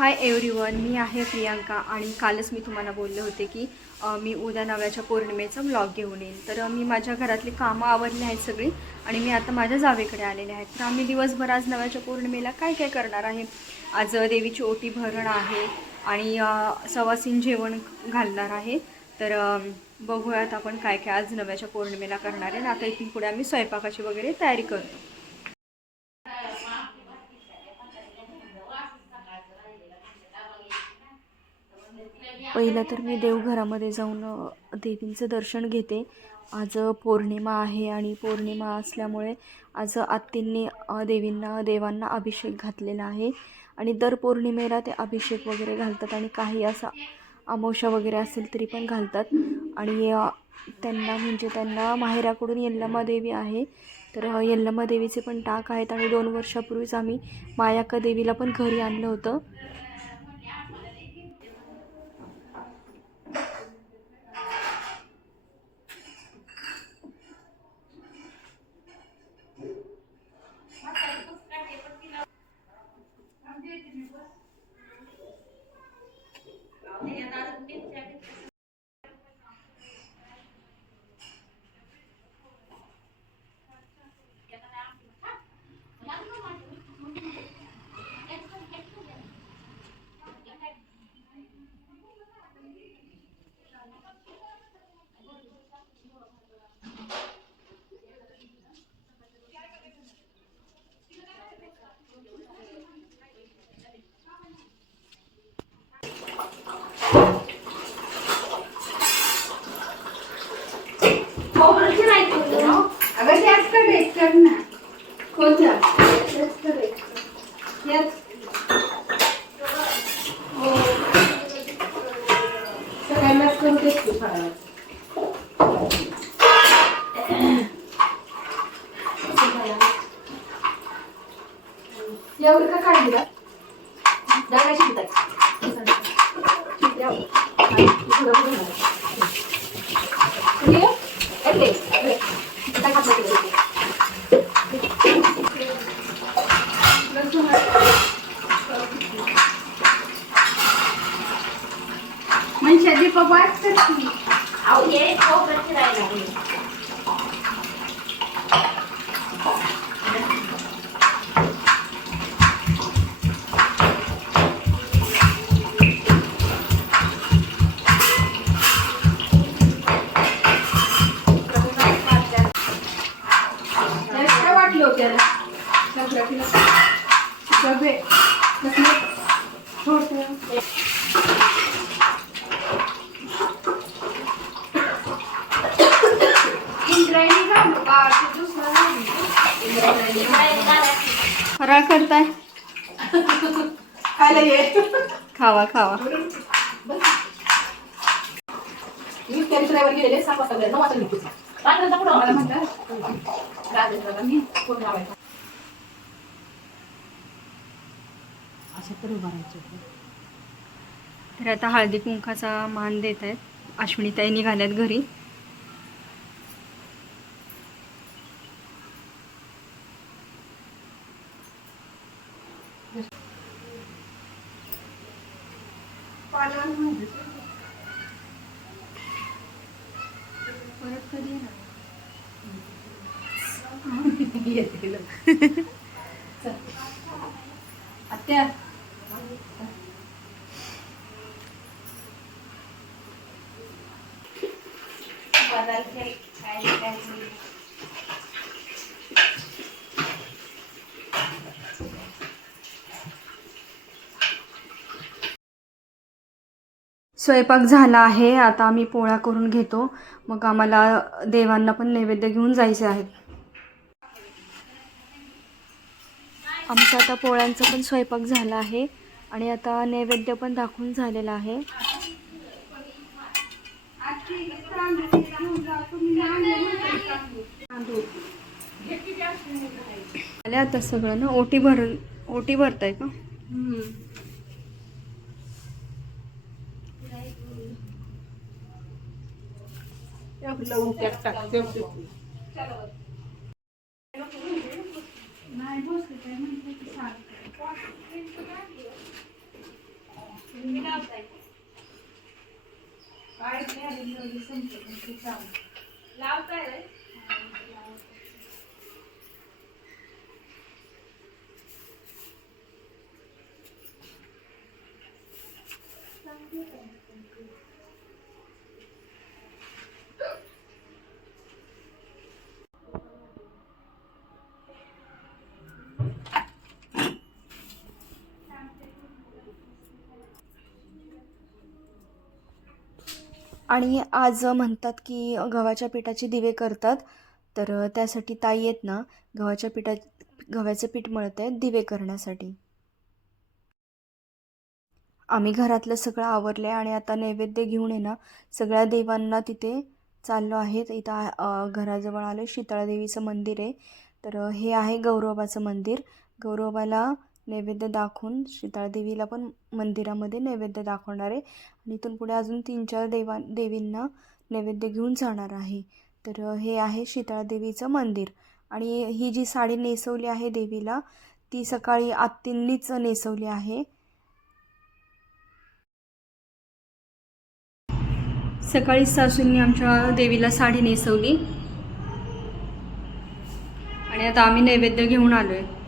Hi everyone मी आहे प्रियांका आणि कालच मी तुम्हाला बोलले होते की मी उद्या नव्याच्या पौर्णिमेचा ब्लॉग घेऊन येईन. तर मी माझ्या घरातली कामं आवरली आहेत सगळी आणि मी आता माझ्या जावेकडे आलेले आहेत. तर आम्ही दिवसभर आज नव्याच्या पौर्णिमेला काय काय करणार आहे? आज देवीची ओटी भरण आहे आणि सवासीन जेवण घालणार आहे. तर बघूयात आपण काय काय आज नव्याच्या पौर्णिमेला करणार आहे. आणि आता इथून पुढे आम्ही स्वयंपाकाची वगैरे तयारी करतो. पहिलं तर मी देवघरामध्ये जाऊन देवींचं दर्शन घेते. आज पौर्णिमा आहे आणि पौर्णिमा असल्यामुळे आज आत्तींनी देवींना देवांना अभिषेक घातलेला आहे. आणि दर पौर्णिमेला ते अभिषेक वगैरे घालतात आणि काही असा अमावशा वगैरे असेल तरी पण घालतात. आणि त्यांना म्हणजे त्यांना माहेराकडून यल्लमा देवी आहे. तर यल्लमादेवीचे यल्लमा देवीचे पण टाक आहेत आणि दोन वर्षापूर्वीच आम्ही मायाका देवीला पण घरी आणलं होतं अगं त्याच कडे कर ना कोणत्या त्याच कडे याच हो सगळ्यांनाच करू देत तू फराळाचं. एवढं का काढली का डाळ शिकताय म्हणजे दीपक वाटतात की काय वाटलं हो त्याला संक्रांतीला डबे कसले छोटे इंद्रायणी घालू का ते दुसरं घालू? इंद्रायणी फराळ करताय खायला ये खावा खावा मी त्या ड्रायव्हर गेलेले सात वाजता गेले, नऊ वाजता निघतो. मला म्हणतात राजेश फोन लावायचा अशा तर तर आता हळदी कुंकाचा मान देत आहेत अश्विनीताई निघाल्यात घरी. स्वयंपाक झाला आहे आता आम्ही पोळ्या करून घेतो. मग आम्हाला देवांना पण नैवेद्य घेऊन जायचे आहेत. आमचा आता पोळ्यांचा पण स्वयंपाक झाला आहे आणि आता नैवेद्य पण दाखवून झालेला आहे. आले आता सगळं ना? ओटी भर ओटी भरताय का? आणि आज म्हणतात की गव्हाच्या पिठाचे दिवे करतात तर त्यासाठी ताई आहेत ना गव्हाच्या पिठा गव्हाचं पीठ मळत आहे दिवे करण्यासाठी. आम्ही घरातलं सगळं आवरलं आहे आणि आता नैवेद्य घेऊन आहे ना सगळ्या देवांना तिथे चाललो आहेत इथं घराजवळ आलं शीतळादेवीचं मंदिर आहे. तर हे आहे गौरवाचं मंदिर. गौरवाला नैवेद्य दाखवून शीतळदेवीला पण मंदिरामध्ये नैवेद्य दाखवणार आहे. आणि इथून पुढे अजून तीन चार देवा देवींना नैवेद्य घेऊन जाणार आहे. तर हे आहे शीतळदेवीचं मंदिर. आणि ही जी साडी नेसवली आहे देवीला ती सकाळी आत्तींनीच नेसवली आहे. सकाळी सासूंनी आमच्या देवीला साडी नेसवली. आणि आता आम्ही नैवेद्य घेऊन आलो आहे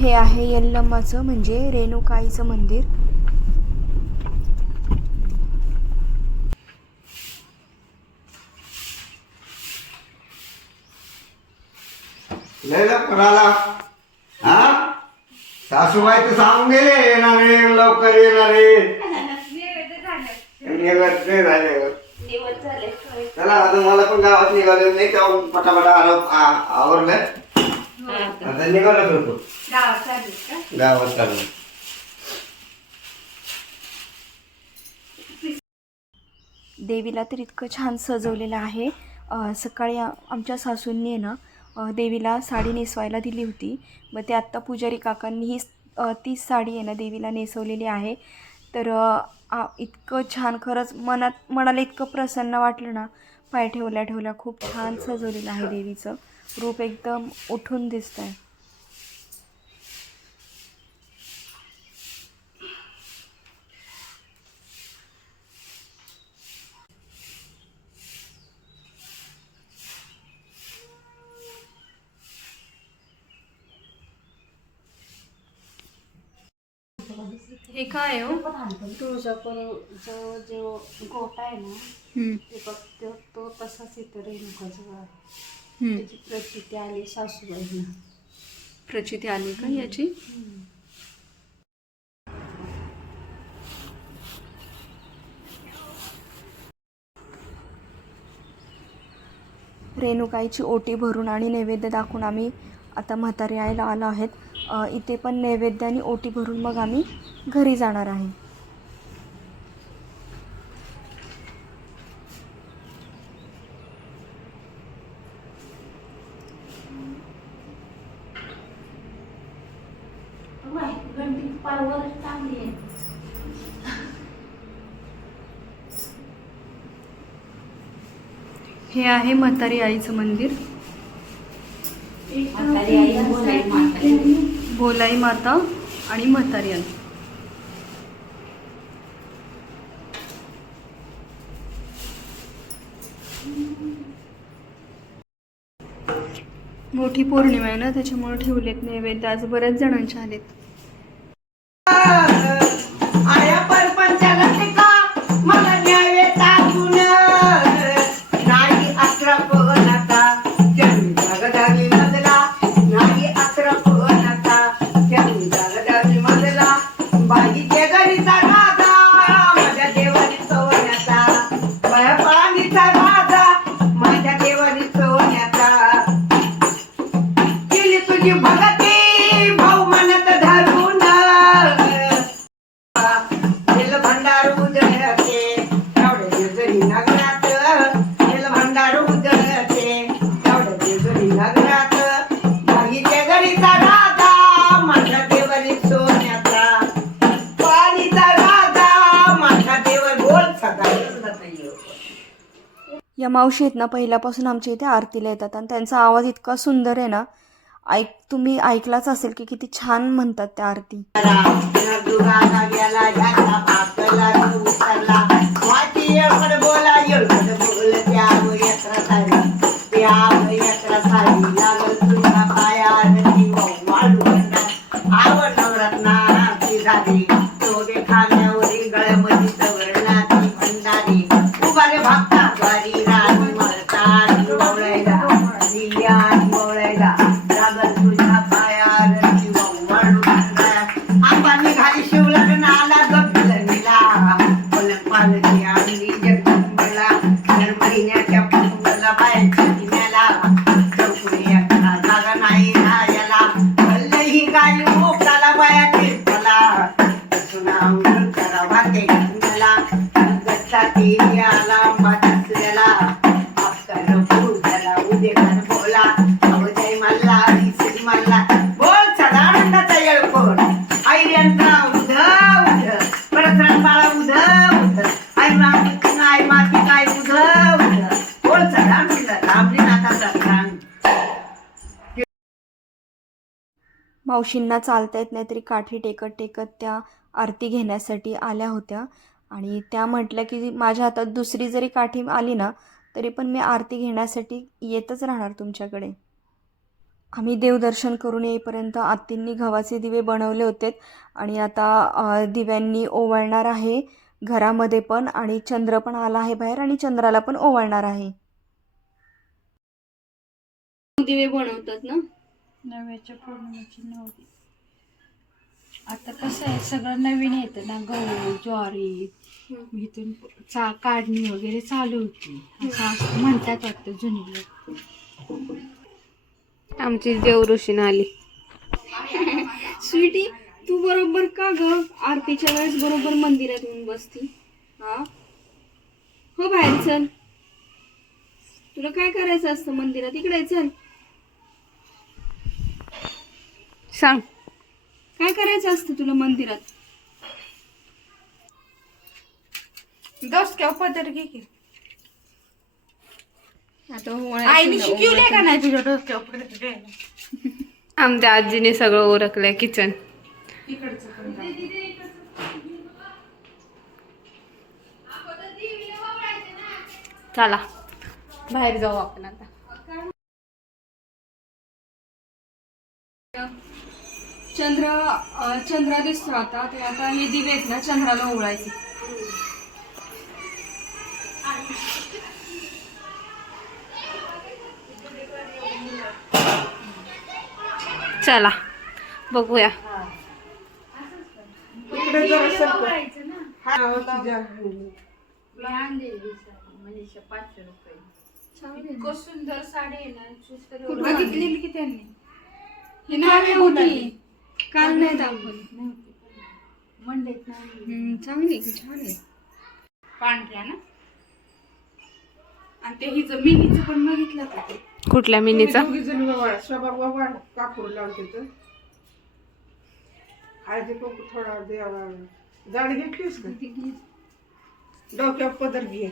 हे आहे यल्लम्माचं म्हणजे रेणुकाईचं मंदिर. लय आला हा? सासूबाई तर सांगून गेले येणार लवकर येणार आहे. झाले. चला आता मला पण गावात निघाले नाही तेव्हा पटापटा आवरलं. आता निघालं गावात चाललो देवीला तर इतकं छान सजवलेलं आहे. सकाळी आमच्या सासूंनी आहे ना देवीला साडी नेसवायला दिली होती. मग ते आत्ता पुजारी काकांनी ही तीच साडी आहे ना देवीला नेसवलेली आहे. तर आ- इतकं छान खरंच मनात मनाला इतकं प्रसन्न वाटलं ना पाय ठेवल्या ठेवल्या खूप छान सजवलेलं आहे देवीचं. रूप एकदम उठून दिसतं आहे हे. काय हो तुळजापूरचा जो गोटा आहे ना ते बघ तो तसाच इथं रेणुकाजवळ आहे. त्याची प्रचिती आली सासूबाईंना. प्रचिती आली का याची? रेणुकाईची ओटी भरून आणि नैवेद्य दाखवून आम्ही आता म्हातारी आईला आलो आहेत. इथे पण नैवेद्य आणि ओटी भरून मग आम्ही घरी जाणार आहे. हे आहे म्हातारी आईचं मंदिर म्हातारी आई बोलाय म्हातारी भोलाई माता. आणि म्हातारी आई. मोठी पौर्णिमा आहे ना त्याच्यामुळे ठेवलेत नैवेद्य. आज बऱ्याच जणांच्या आलेत. पाणीचा मावशी आहेत ना पहिल्यापासून आमच्या इथे आरतीला येतात. आणि त्यांचा आवाज इतका सुंदर आहे ना. ऐक तुम्ही ऐकलाच असेल की किती छान म्हणतात त्या आरती. मावशींना चालता येत नाही तरी काठी टेकत टेकत त्या आरती घेण्यासाठी आल्या होत्या. आणि त्या म्हटल्या की माझ्या हातात दुसरी जरी काठी आली ना तरी पण मी आरती घेण्यासाठी येतच राहणार तुमच्याकडे. आम्ही देवदर्शन करून येईपर्यंत आत्तींनी गव्हाचे दिवे बनवले होते आणि आता दिव्यांनी ओवाळणार आहे घरामध्ये पण आणि चंद्र पण आला आहे बाहेर आणि चंद्राला पण ओवाळणार आहे. दिवे बनवतात ना? नव्याच्या पौर्णिमेची नवरी आता कसं आहे सगळं नवीन येतं ना गहू ज्वारी इथून चा काढणी वगैरे चालू होती. असं म्हणतात वाटतं जुनी लोक. आमची देवऋषीनं आली. स्वीटी तू बरोबर का ग? आरतीच्या वेळेस बरोबर मंदिरात येऊन बसती. हा? हो बाहेर चल. तुला काय करायचं असतं मंदिरात? इकडे चल. सांग. काय करायचं असतं तुला मंदिरात? दस केव्हा पदर घे की. आता आईने शिकवले का नाही तुझ्या डोक्यावर पदर घ्यायला? आमच्या आजीने सगळं ओरखलंय किचन. चला. बाहेर जाऊ आपण आता. चंद्र चंद्र दिसतो आता तर आता हे दिवे आहेत ना चंद्राला ओळायचे चला बघूया. सुंदर साडी आहे ना सुस्तर बघितलेली की त्यांनी? ही नाही होती काल नाही दाखवली. नाही चांगली छान आहे. पांढऱ्या ना? आणि ते हिचं मिनीचं पण बघितलं का ते? कुठल्या मिनीचा? कापूर लावते तर. हळदी कुंकू थोडा देवा जाड घेतलीस का? डोक्यावर पदर घे.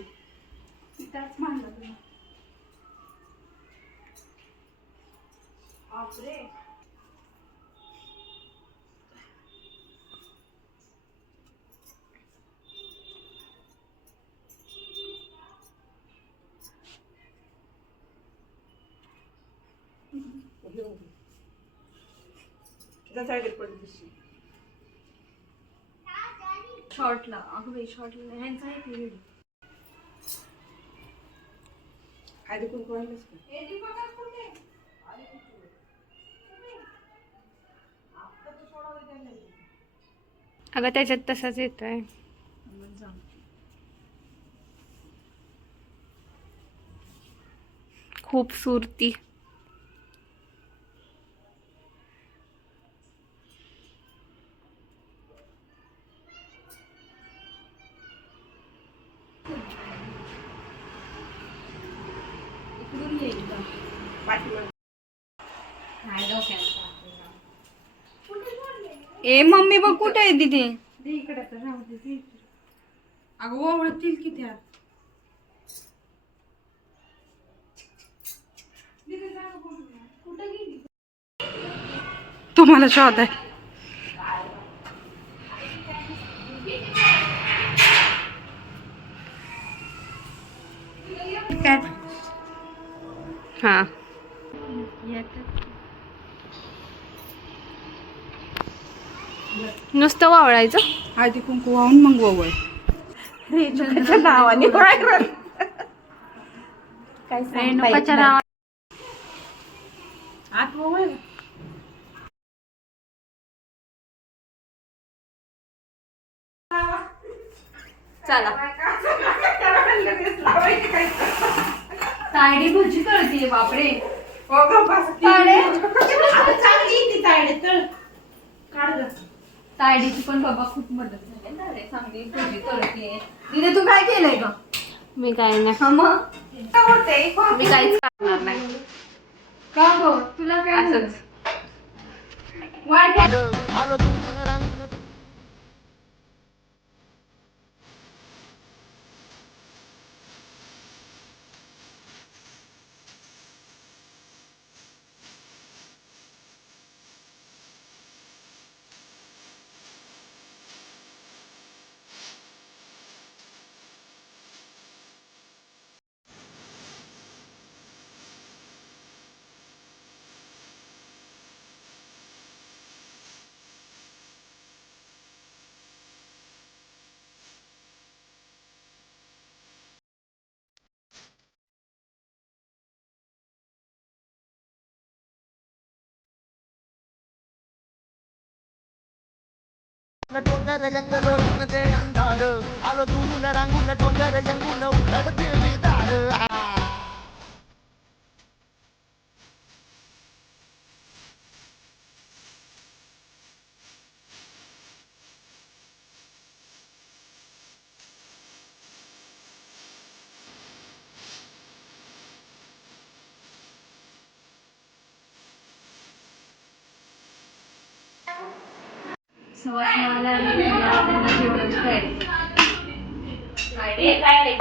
पडली दिसली शॉर्टला अगं बाई शॉर्टला ह्यांचा आहे की व्हिडिओ हळदी कुंकू का? अगं त्याच्यात तसाच येतोय. खूपसूरती पाठीमागे मम्मी बघ कुठे आहे तिथे इकडे तर राहू अगं ओवळतील की त्या तुम्हाला शोध आहे. वावळायचं हळदी कुंकू वाहून मग वळ नावाने व्हायरल रेणुकाच्या नावा आत वळ चला. तायडी भजी कळते बापरे. तायडीची पण बाबा खूप मदत झाली ना रे. चांगली भजी करते. तिने तू काय केलंय ग? मी काय नाही. हा मग? मी काहीच करणार नाही. का गं? तुला काय असंच. రంగుల తొందర రంగులో ఉన్నదే అంటారు అలా దూరుల రంగుల తొందర రంగులో ఉన్నదే त्यांना जेवणाची तयारी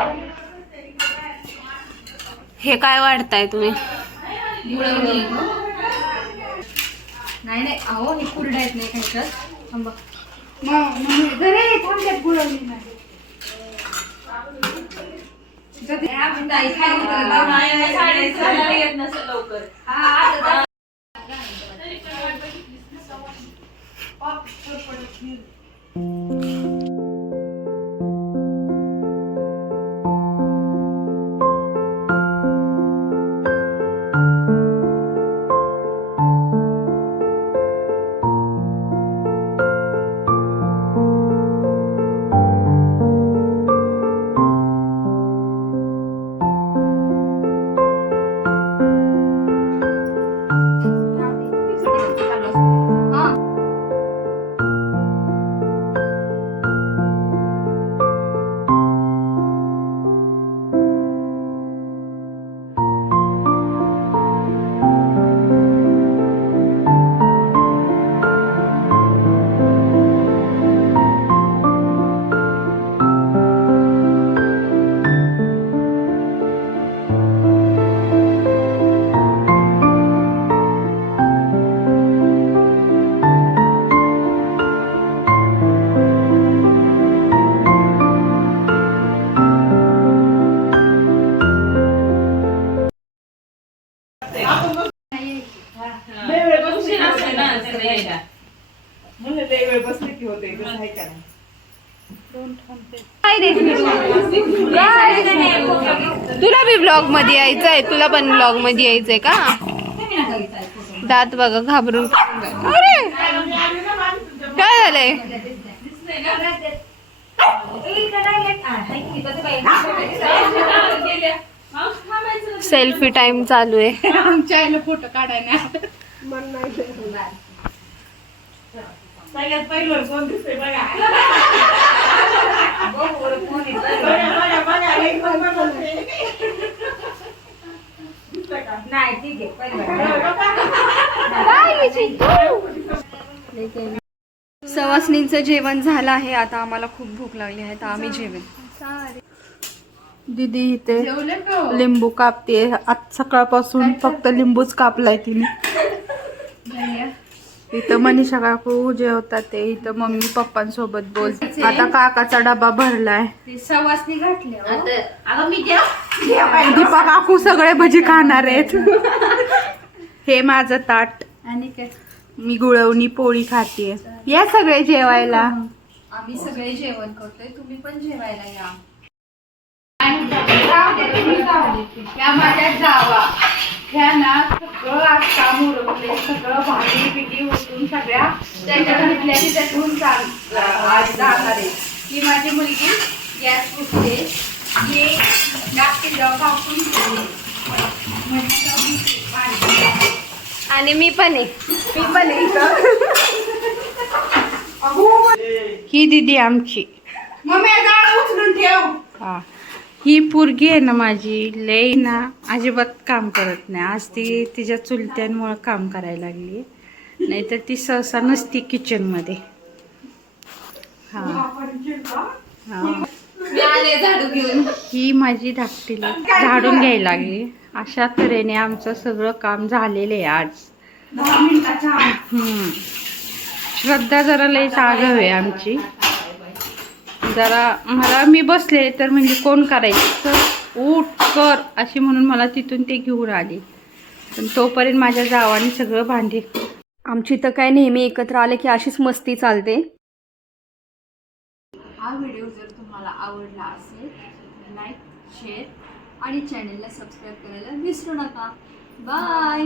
हे काय वाढताय तुम्ही नाही नाही अहो हे कुरडा येत नाही थांबा काय उतरलं? येत नसेल लवकर काय रे काय? तुला बी ब्लॉगमध्ये यायचंय तुला पण ब्लॉगमध्ये यायचंय का? दात बघा घाबरून. अरे! काय झालंय? सेल्फी टाइम चालू आहे. आमच्या आईला फोटो काढायला सवासणींचं जेवण झालं आहे. आता आम्हाला खूप भूक लागली आहे तर आम्ही जेवण दीदी इथे लिंबू कापते आज सकाळपासून फक्त लिंबूच कापलाय तिने. इथं मनीषा काकू जेवतात ते इथं मम्मी पप्पांसोबत बोलते आता काकाचा डबा भरलाय. जेवायला दीपा काकू सगळे भजी खाणार आहेत. हे माझं ताट. मी गुळवणी पोळी खाते. या सगळे जेवायला. आम्ही सगळे जेवण करतोय तुम्ही पण जेवायला या. या माझ्या जावा. ह्या ना सगळं आज काम सगळं भांडी पिटी उठून सगळ्या त्याच्या घरातल्या त्यातून जाणार आहे. ही माझी मुलगी गॅस पुसते. ही जेव्हा कापून ठेवते. आणि मी पण आहे. मी पण आहे. ही दिदी आमची. मम्मी उचलून ठेव. हा. ही पोरगी आहे ना माझी लई ना अजिबात काम करत नाही. आज ती तिच्या चुलत्यांमुळं काम करायला लागली. नाहीतर ती सहसा नसती किचनमध्ये हा. हा. ही माझी धाकटीला झाडून घ्यायला लागली. अशा तऱ्हेने आमचं सगळं काम झालेलं आहे आज. हम्म. श्रद्धा जरा लई आगाव आहे आमची. जरा मला मी बसले तर म्हणजे कोण करायचं? तर उठ कर अशी म्हणून मला तिथून ते घेऊन आली. पण तोपर्यंत माझ्या जावाने सगळं भांडी. आमची तर काय नेहमी एकत्र आले की अशीच मस्ती चालते. हा व्हिडिओ जर तुम्हाला आवडला असेल तर लाईक शेअर आणि चॅनलला सबस्क्राईब करायला विसरू नका. बाय!